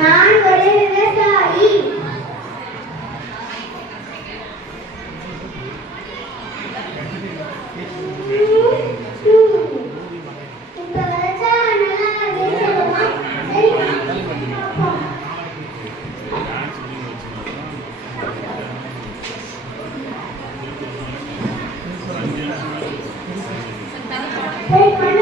நான் ஒரு விவசாயி. இப்ப வச்சா நல்லா பேசணுமா? சரி பார்ப்போம். சரி பண்ண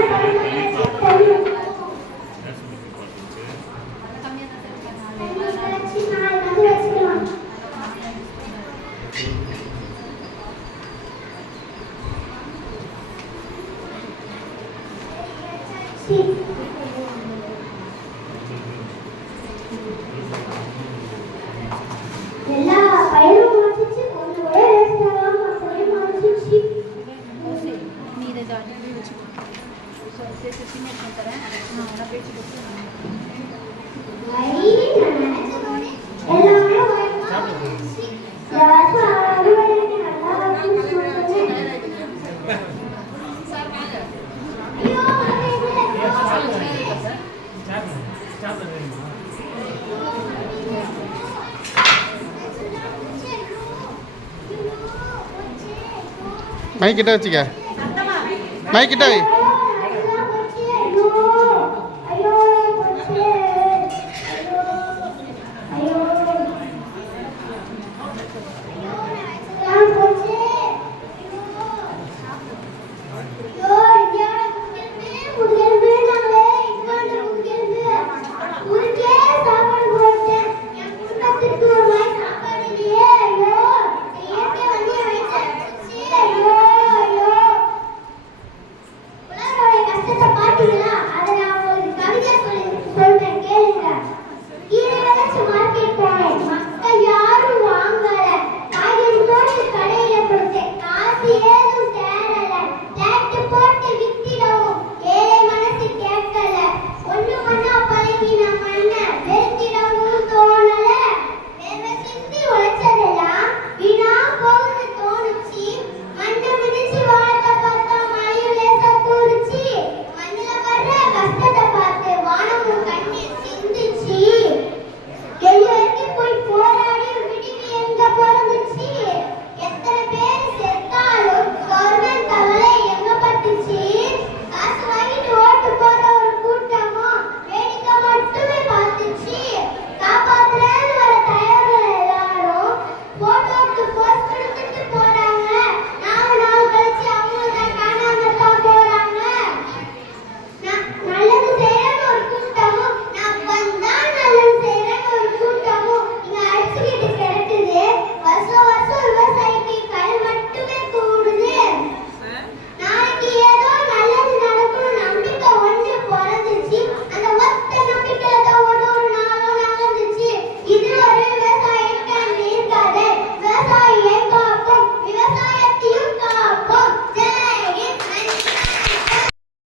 எல்லா பயிரும் முடிச்சிச்சு. கொஞ்சம் கூட வேஸ்ட் ஆகாம அப்படியே முடிச்சிச்சு. நீ இதை ஜாலியாக வச்சுக்கோ. பேசி சின்ன தரேன். நான் பேச்சு கொடுத்து எல்லாமே முடிச்சிச்சு. இந்த வருஷம் அறுவடைக்கு நல்லா வந்துச்சு. மைக்கிட்ட வச்சுக்க. மைக்கிட்ட வை.